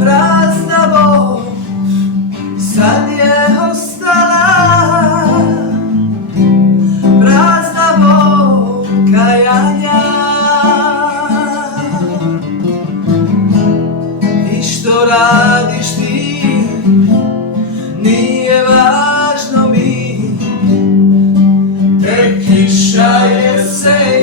prazna bol sad je ostala, prazna bol kajanja. I što radiš ti, nije važno mi, tek kiša jesenja